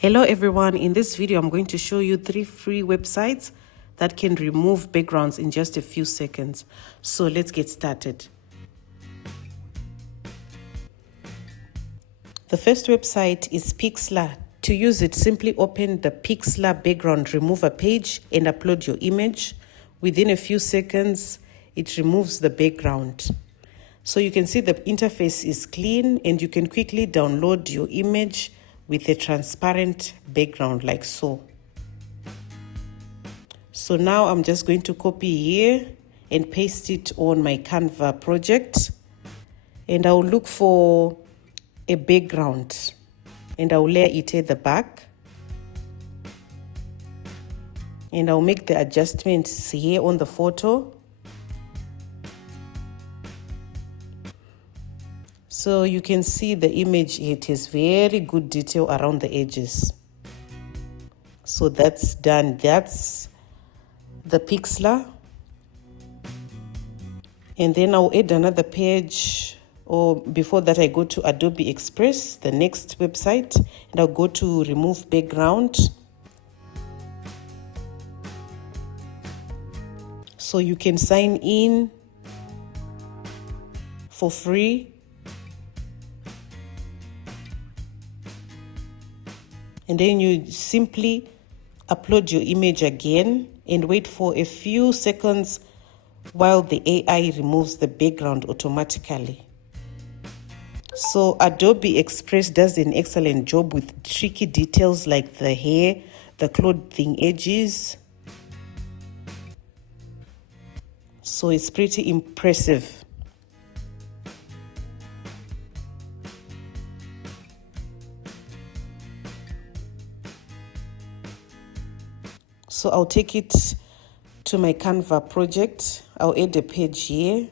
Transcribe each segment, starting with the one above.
Hello everyone, in this video I'm going to show you 3 free websites that can remove backgrounds in just a few seconds. So let's get started. The first website is Pixlr. To use it, simply open the Pixlr Background Remover page and upload your image. Within a few seconds, it removes the background. So you can see the interface is clean and you can quickly download your image with a transparent background like so. So now I'm just going to copy here and paste it on my Canva project, and I'll look for a background and I'll layer it at the back, and I'll make the adjustments here on the photo. So you can see the image, it has very good detail around the edges. So that's done. That's the Pixlr. And then I'll add another page, or before that I go to Adobe Express, the next website, and I'll go to remove background. So you can sign in for free. And then you simply upload your image again and wait for a few seconds while the AI removes the background automatically. So Adobe Express does an excellent job with tricky details like the hair, the clothing edges. So it's pretty impressive. So I'll take it to my Canva project. I'll add a page here,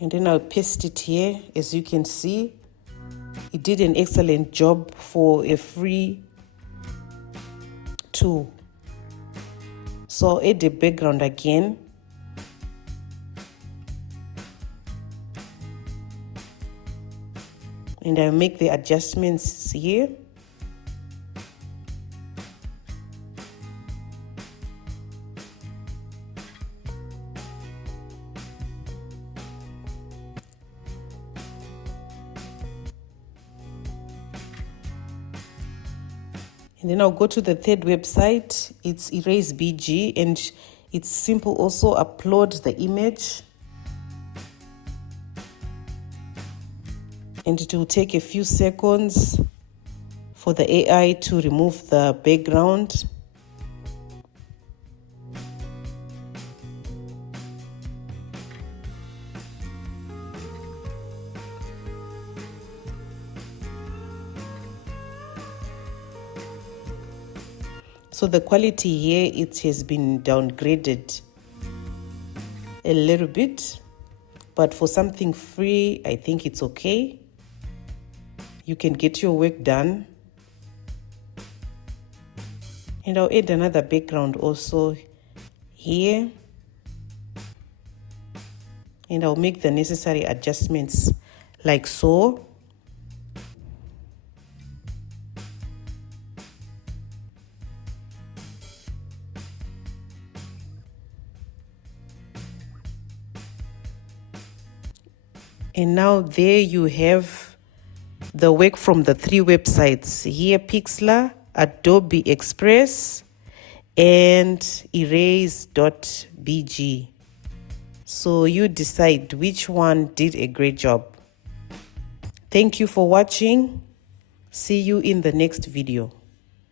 and then I'll paste it here. As you can see, it did an excellent job for a free tool. So I'll add the background again. And I'll make the adjustments here. And then I'll go to the third website. It's Erase.bg, and it's simple also. Upload the image, and it will take a few seconds for the AI to remove the background. So the quality here, it has been downgraded a little bit, but for something free, I think it's okay. You can get your work done. And I'll add another background also here. And I'll make the necessary adjustments like so. And now there you have the work from the 3 websites here: Pixlr, Adobe Express, and Erase.bg. So you decide which one did a great job. Thank you for watching. See you in the next video.